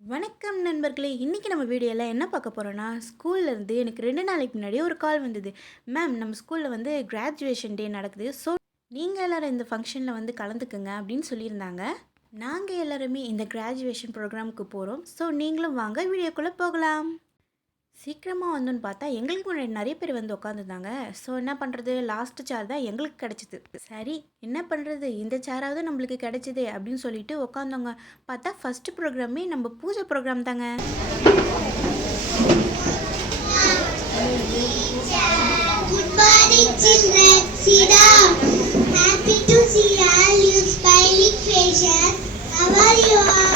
வணக்கம் நண்பர்களே! இன்னைக்கு நம்ம வீடியோல என்ன பார்க்க போறோம்னா, ஸ்கூல்ல இருந்து எனக்கு 2 நாளைக்கு முன்னாடி ஒரு கால் வந்தது. மேம் நம்ம ஸ்கூல்ல வந்து கிராஜுவேஷன் டே நடக்குது. ஸோ நீங்க எல்லாரும் இந்த ஃபங்ஷன்ல வந்து கலந்துக்கங்க அப்படின்னு சொல்லியிருந்தாங்க. நாங்க எல்லாருமே இந்த கிராஜுவேஷன் ப்ரோக்ராமுக்கு போறோம். ஸோ நீங்களும் வாங்க வீடியோக்குள்ள போகலாம். சீக்கிரமா வந்தோன்னு பார்த்தா, எங்களுக்கு முன்னாடி நெறைய பேர் வந்து உட்காந்துருந்தாங்க. ஸோ என்ன பண்ணுறது, லாஸ்ட் சேர் தான் எங்களுக்கு கிடச்சிது. சரி என்ன பண்ணுறது, இந்த சேராவது நம்மளுக்கு கிடைச்சிதே அப்படின்னு சொல்லிட்டு உட்காந்தோங்க. பார்த்தா ஃபர்ஸ்ட் ப்ரோக்ராமே நம்ம பூஜை ப்ரோக்ராம் தாங்க. Good morning, children. Sit down. Happy to see all you smiling faces. How are you all?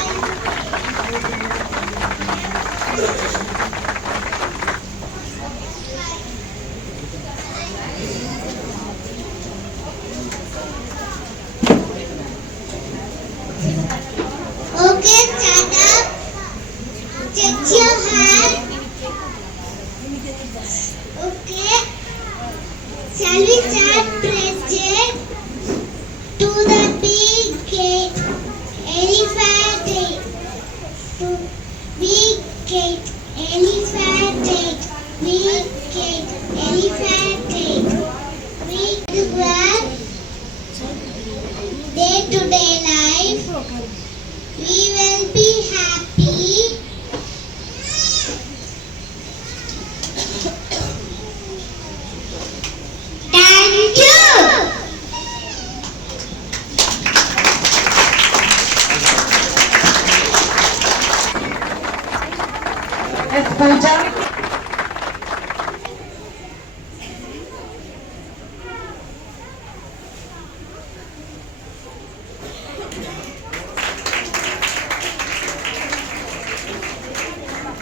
Okay, stand up. Check your hand. Okay. Shall we start present to the big gate? Elephant gate. To big gate. Elephant gate. Big gate. Elephant gate. Big one. Day to day life. We will be happy. Thank you. पूजा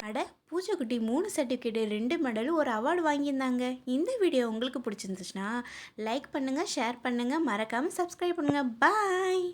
அட பூஜை குட்டி 3 சர்டிஃபிகேட்டு 2 மெடல் ஒரு அவார்டு வாங்கியிருந்தாங்க. இந்த வீடியோ உங்களுக்கு பிடிச்சிருந்துச்சுன்னா லைக் பண்ணுங்கள், ஷேர் பண்ணுங்கள், மறக்காமல் சப்ஸ்கிரைப் பண்ணுங்கள். பாய்.